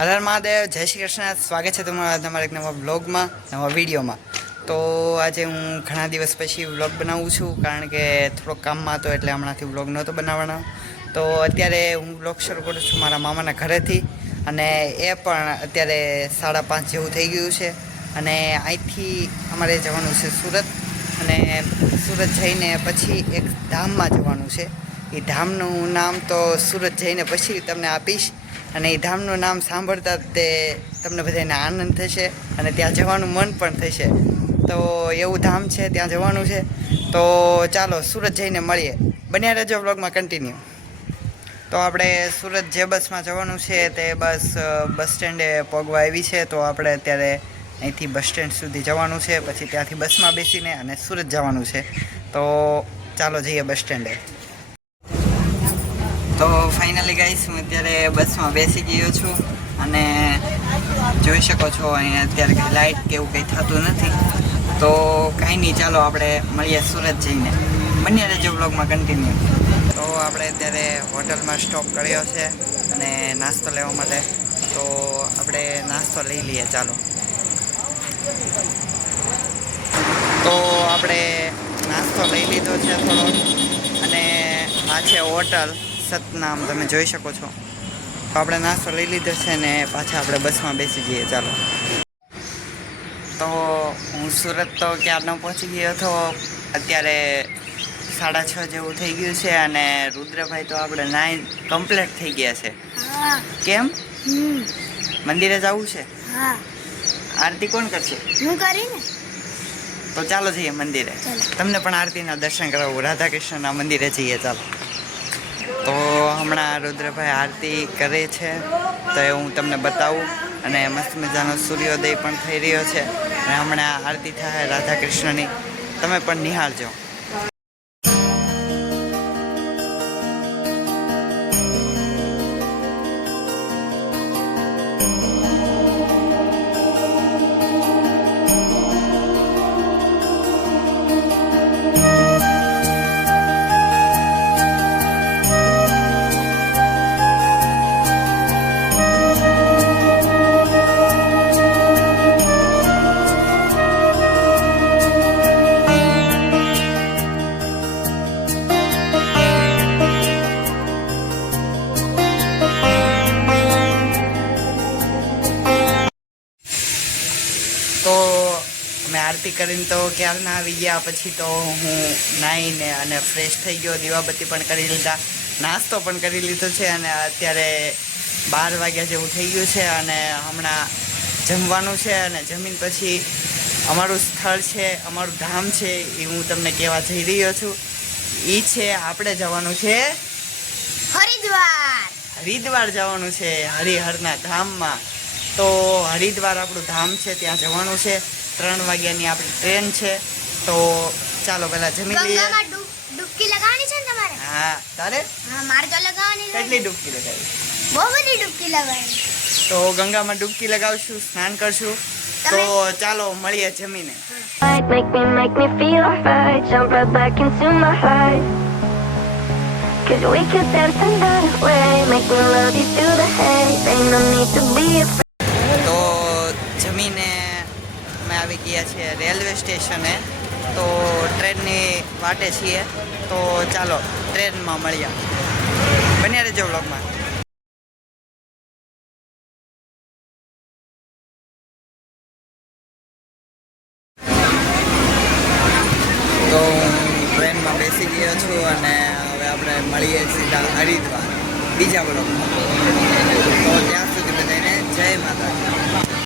હર હર મહાદેવ, જય શ્રી કૃષ્ણ. સ્વાગત છે તમારા એક નવા વ્લોગમાં, નવા વિડીયોમાં. તો આજે હું ઘણા દિવસ પછી વ્લોગ બનાવું છું, કારણ કે થોડોક કામમાં હતો એટલે હમણાંથી વ્લોગ નહોતો બનાવવાનો. તો અત્યારે હું વ્લોગ શરૂ કરું છું મારા મામાના ઘરેથી, અને એ પણ અત્યારે 5:30 જેવું થઈ ગયું છે. અને અહીંથી અમારે જવાનું છે સુરત, અને સુરત જઈને પછી એક ધામમાં જવાનું છે. એ ધામનું નામ તો સુરત જઈને પછી તમને આપીશ. અને એ ધામનું નામ સાંભળતા તે તમને બધાને આનંદ થશે અને ત્યાં જવાનું મન પણ થશે. તો એવું ધામ છે, ત્યાં જવાનું છે. તો ચાલો સુરત જઈને મળીએ. બન્યા રહેજો વ્લોગમાં કન્ટિન્યુ. તો આપણે સુરત જે બસમાં જવાનું છે તે બસ સ્ટેન્ડે પહોંચવા આવી છે. તો આપણે અત્યારે અહીંથી બસ સ્ટેન્ડ સુધી જવાનું છે, પછી ત્યાંથી બસમાં બેસીને અને સુરત જવાનું છે. તો ચાલો જઈએ બસ સ્ટેન્ડે. તો ફાઇનલી ગાઈસ, હું અત્યારે બસમાં બેસી ગયો છું, અને જોઈ શકો છો અહીંયા અત્યારે કંઈ લાઇટ કે એવું કંઈ થતું નથી. તો કાંઈ નહીં, ચાલો આપણે મળીએ સુરત જઈને. બન્યા રહેજો બ્લોગમાં કન્ટિન્યુ. તો આપણે અત્યારે હોટલમાં સ્ટોપ કર્યો છે અને નાસ્તો લેવા માટે. તો આપણે નાસ્તો લઈ લઈએ, ચાલો. તો આપણે નાસ્તો લઈ લીધો છે થોડો, અને આ છે હોટલ સતનામ, તમે જોઈ શકો છો. તો આપણે નાસ્તો લઈ લીધો છે ને પાછા આપણે બસમાં બેસી જઈએ, ચાલો. તો હું સુરત તો ક્યારનો પહોંચી ગયો હતો. અત્યારે 6:30 જેવું થઈ ગયું છે, અને રુદ્રભાઈ તો આપણે 9 કમ્પ્લીટ થઈ ગયા છે. કેમ? મંદિરે જવું છે? આરતી કોણ કરશે? હું કરીને. તો ચાલો જઈએ મંદિરે. તમને પણ આરતીના દર્શન કરાવું. રાધા કૃષ્ણના મંદિરે જઈએ, ચાલો. તો હમણાં રુદ્રભાઈ આરતી કરે છે, તો એ હું તમને બતાવું. અને મસ્ત મજાનો સૂર્યોદય પણ થઈ રહ્યો છે, અને હમણાં આરતી થાય રાધા કૃષ્ણની. તમે પણ નિહાળજો. તો મેં આરતી કરીને તો ક્યારના આવી ગયા. પછી તો હું નાહીને અને ફ્રેશ થઈ ગયો, દીવાબત્તી પણ કરી લીધા, નાસ્તો પણ કરી લીધો છે, અને અત્યારે 12 વાગ્યા જેવું થઈ ગયું છે. અને હમણાં જમવાનું છે, અને જમીન પછી અમારું સ્થળ છે, અમારું ધામ છે, એ હું તમને કહેવા જઈ રહ્યો છું. એ છે, આપણે જવાનું છે હરિદ્વાર. હરિદ્વાર જવાનું છે, હરિહરના ધામમાં. તો હરિદ્વાર આપણું ધામ છે, ત્યાં જવાનું છે. 3 વાગ્યાની આપણી ટ્રેન છે. તો ચાલો પહેલા જમી લઈએ. ગંગામાં ડૂબકી લગાવવાની છે ને તમારે? હા, તારે? હા, મારે તો લગાવવાની છે. કેટલી ડૂબકી લગાવી? બહુ બધી ડૂબકી લગાવવાની. તો ગંગામાં ડૂબકી લગાવશું, સ્નાન કરશું. તો ચાલો મળીએ જમીને. Make me feel alright. Jump right back into my heart. 'Cause we could dance the night away. Make me love you through the hate. Ain't no need to be afraid. તો જમીને અમે આવી ગયા છીએ રેલવે સ્ટેશને. તો ટ્રેનની વાટે છીએ. તો ચાલો ટ્રેનમાં મળ્યા. બન્યા રહેજો વ્લોગમાં. તો હું ટ્રેનમાં બેસી ગયો છું, અને હવે આપણે મળીએ સીધા હરિદ્વાર બીજા વ્લોગમાં. તો ત્યાં સુધી બધાને જય માતા.